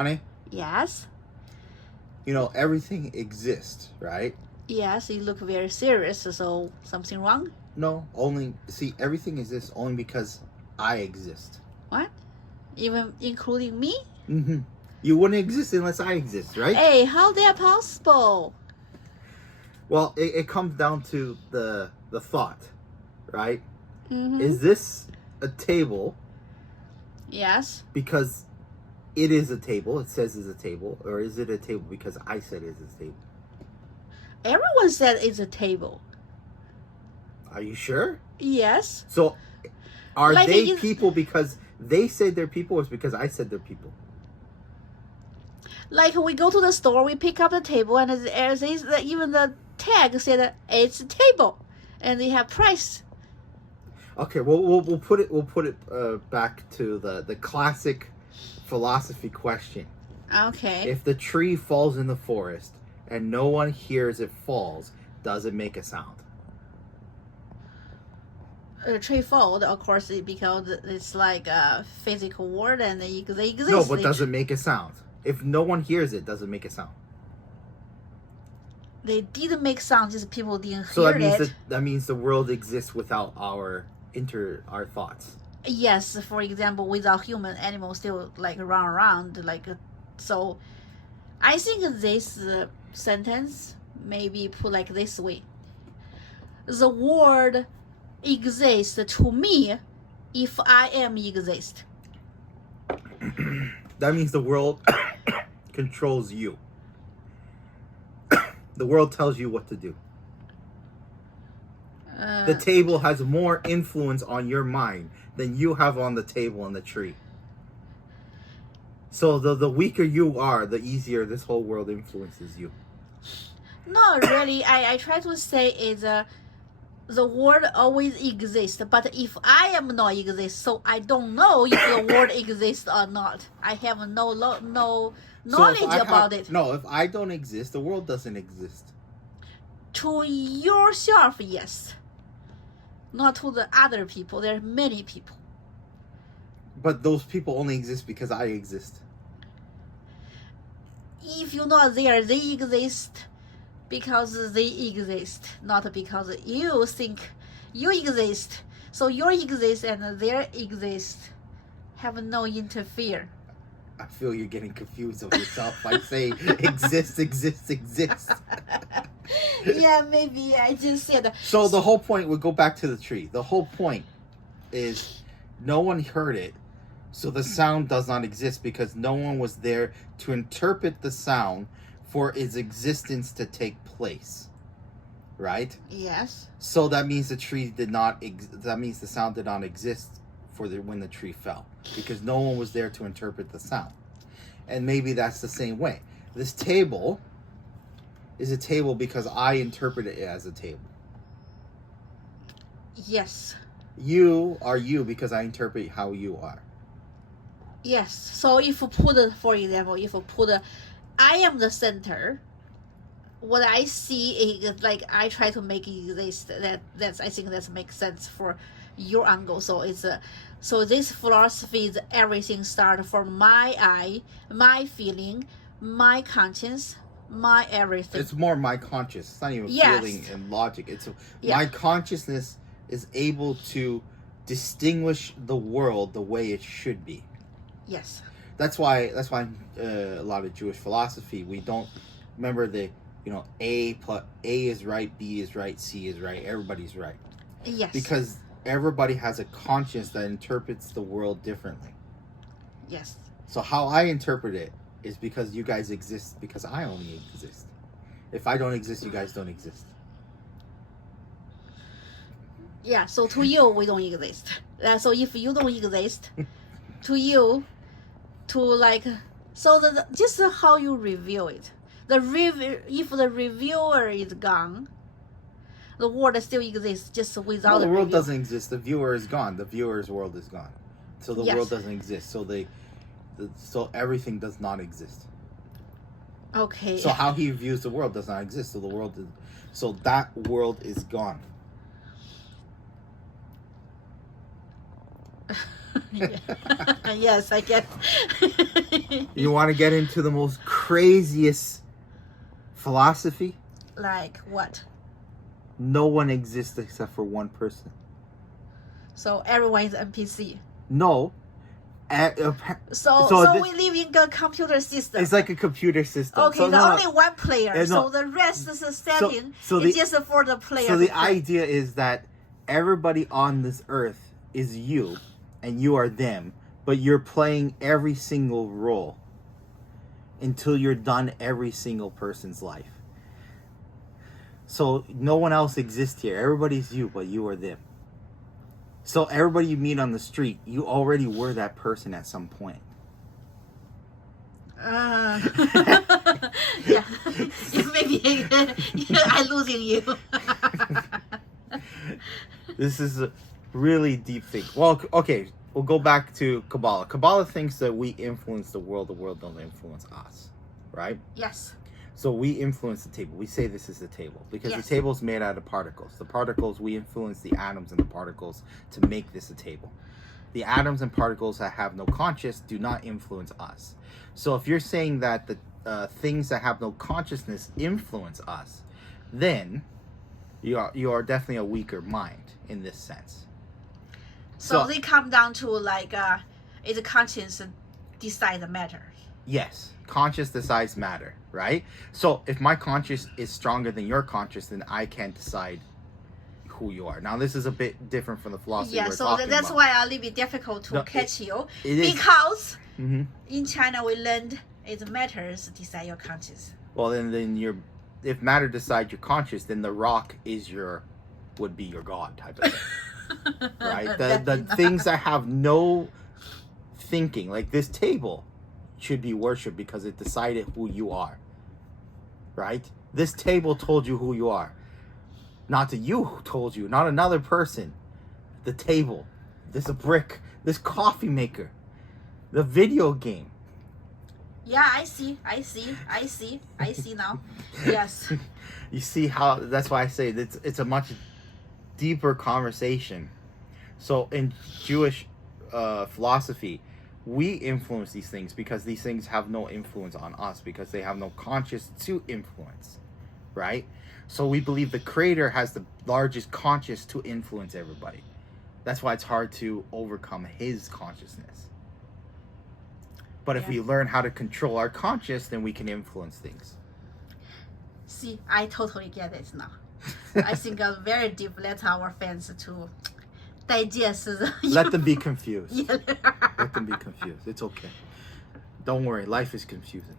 Honey? Yes. You know, everything exists, right? Yes, you look very serious, so something wrong? No, everything exists only because I exist. What? Even including me? Mm-hmm. You wouldn't exist unless I exist, right? Hey, how that possible? Well, it comes down to the thought, right? Mm-hmm. Is this a table Yes. because it is a table, it says it's a table, or is it a table because I said it's a table? Everyone said it's a table. Are you sure? Yes. So, are Like they people because they said they're people, or is it because I said they're people? Like we go to the store, we pick up the table, and even the tag said it's a table, and they have price. Okay, well we'll put it back to the classic philosophy question. Okay. If the tree falls in the forest and no one hears it falls, does it make a sound? Tree fold, of course, because it's like a physical word and they exist. No, but does it make a sound? If no one hears it, does it make a sound? They didn't make sound, just people didn't So hear it. that means the world exists without our thoughts. Yes, for example, without human, animals still like run around so. I think this sentence maybe put like this way: the world exists to me if I am exist. That means the world controls you. The world tells you what to do. The table has more influence on your mind than you have on the table and the tree. So the weaker you are, the easier this whole world influences you. No, really, I try to say is the world always exists, but if I am not exist, so I don't know if the world exists or not. I have no knowledge about it. No, if I don't exist, the world doesn't exist. To yourself, yes. Not to the other people. There are many people. But those people only exist because I exist. If you're not there, they exist because they exist, not because you think you exist. So your exist and their exist have no interfere. I feel you're getting confused of yourself by saying exists. Yeah, maybe I just said. So the whole point, we'll go back to the tree. The whole point is no one heard it, so the sound does not exist because no one was there to interpret the sound for its existence to take place. Right? Yes. So that means the tree did not. That means the sound did not exist when the tree fell because no one was there to interpret the sound. And maybe that's the same way. This table is a table because I interpret it as a table. Yes. You are you because I interpret how you are. Yes. So if you put, for example, I am the center. What I see is like I try to make it exist. I think that makes sense for your angle. So so this philosophy is everything starts from my eye, my feeling, my conscience, my everything. It's more my conscious. It's not even feeling and logic. My consciousness is able to distinguish the world the way it should be. Yes. That's why a lot of Jewish philosophy, we don't remember A is right, B is right, C is right, everybody's right. Yes. Because everybody has a conscience that interprets the world differently. Yes. So how I interpret it is because you guys exist because I only exist. If I don't exist, you guys don't exist. Yeah, so to you, we don't exist. So if you don't exist, to you, just how you review it. If the reviewer is gone, the world still exists just without the world review. doesn't exist. The viewer is gone. The viewer's world is gone. So the world doesn't exist. So everything does not exist. Okay. So how he views the world does not exist. So that world is gone. Yes, I guess. You want to get into the most craziest philosophy? Like what? No one exists except for one person. So everyone is NPC. No. So we live in a computer system. It's like a computer system. Okay, only one player. So the rest is a setting. It's just for the player. So the idea is that everybody on this earth is you, and you are them, but you're playing every single role until you're done every single person's life. So no one else exists here. Everybody's you, but you are them. So everybody you meet on the street, you already were that person at some point. Yeah. Maybe I'm losing you. This is a really deep thing. Well, okay, we'll go back to Kabbalah. Kabbalah thinks that we influence the world doesn't influence us, right? Yes. So we influence the table. We say this is the table because Yes. the table is made out of particles. The particles, we influence the atoms and the particles to make this a table. The atoms and particles that have no conscious do not influence us. So if you're saying that the things that have no consciousness influence us, then you are definitely a weaker mind in this sense. So they come down to like, is conscience decide the matter? Yes, conscious decides matter, right? So if my conscious is stronger than your conscious, then I can't decide who you are. Now this is a bit different from the philosophy Yeah, we're so talking that's about. why a little bit difficult to catch you. It is. Because Mhm. in China we learned it matters decide your conscience. Well, then if matter decides your conscious, then the rock would be your god type of thing, right? The things that have no thinking, like this table, should be worshipped because it decided who you are, right? This table told you who you are, not you who told you, not another person. The table, this a brick, this coffee maker, the video game. Yeah, I see now. Yes. You see how, that's why I say it's a much deeper conversation. So in Jewish philosophy, we influence these things because these things have no influence on us because they have no conscious to influence, right? So we believe the creator has the largest conscious to influence everybody. That's why it's hard to overcome his consciousness. But if we learn how to control our conscious, then we can influence things. See, I totally get it now. I think very deep. Let our fans to digest. Let them be confused. Yeah. Let them be confused. It's okay. Don't worry. Life is confusing.